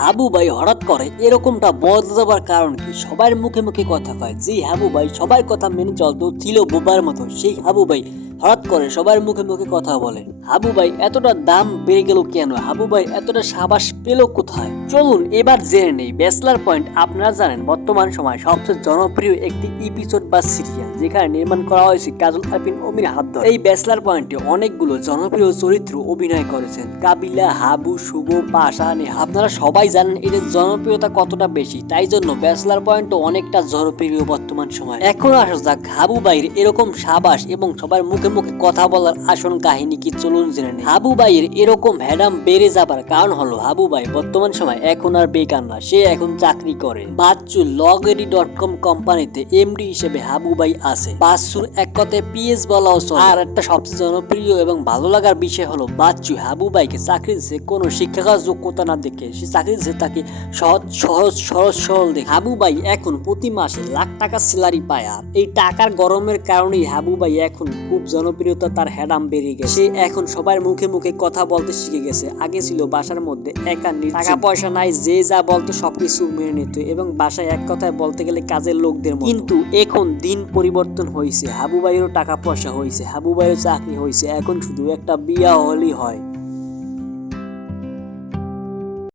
হাবু ভাই হঠাৎ করে এরকমটা বদলে দেওয়ার কারণ কি? সবার মুখে মুখে কথা কয় যে হাবু ভাই সবার কথা মেনে চলতো, ছিল বোবার মতো। সেই হাবু ভাই হঠাৎ করে সবার মুখে মুখে কথা বলে। হাবু ভাই এতটা দাম বেড়ে গেল কেন? হাবু ভাই এতটা সাবাস পেল কোথায়? চলুন এবার জেনে নেই ব্যাচলার পয়েন্ট। আপনারা জানেন বর্তমান সময় সবচেয়ে জনপ্রিয় একটি এপিসোড বা সিরিয়াল, যেখানে নির্মাণ করা হয়েছে কাজল আরফিন অমির হাত ধরে। এই ব্যাচলার পয়েন্টে অনেকগুলো জনপ্রিয় চরিত্র অভিনয় করেছেন, কাবিলা, হাবু, শুভ, পাশা, নেহা। আপনারা সবাই জানেন এদের জনপ্রিয়তা কতটা বেশি, তাই জন্য ব্যাচলার পয়েন্টও অনেকটা জনপ্রিয় বর্তমান সময়। এখন আসা যাক হাবু ভাইয়ের এরকম সাবাস এবং সবার মুখে মুখে কথা বলার আসল কাহিনী কি, চলুন জেনে নেই। হাবু ভাইয়ের এরকম ভ্যাডাম বেড়ে যাবার কারণ হলো হাবু ভাই বর্তমান সময় এখন আর বেকার না, সে এখন চাকরি করে। বাচ্চু লগেডি.com কোম্পানিতে এমডি হিসেবে হাবু ভাই আছে। বাচ্চুর এক কথায় পিএস বলাও চলে। আর একটা সবচেয়ে জনপ্রিয় এবং ভালো লাগার বিষয় হলো বাচ্চু হাবু ভাইকে চাকরি দিচ্ছে কোনো শিক্ষাগত যোগ্যতা না দেখে, সে চাকরি দিচ্ছে তাকে সহজ সরল দেখে। হাবু ভাই এখন প্রতি মাসে লাখ টাকা স্যালারি পায়, আর এই টাকার গরমের কারণেই হাবু ভাই এখন খুব জনপ্রিয়তা তার হ্যাডাম বেড়ে গেছে। সে এখন সবার মুখে মুখে কথা বলতে শিখে গেছে। আগে ছিল বাসার মধ্যে একা, টাকা পয়সা নাই, যে যা বলতো সবকিছু মেনে নিত এবং বাসায় এক কথায় বলতে গেলে কাজের লোকদের মতো। কিন্তু এখন দিন পরিবর্তন হয়েছে, হাবু ভাইয়েরও টাকা পয়সা হয়েছে, হাবু ভাইয়েরও চাকরি হয়েছে, এখন শুধু একটা বিয়া হলেই হয়।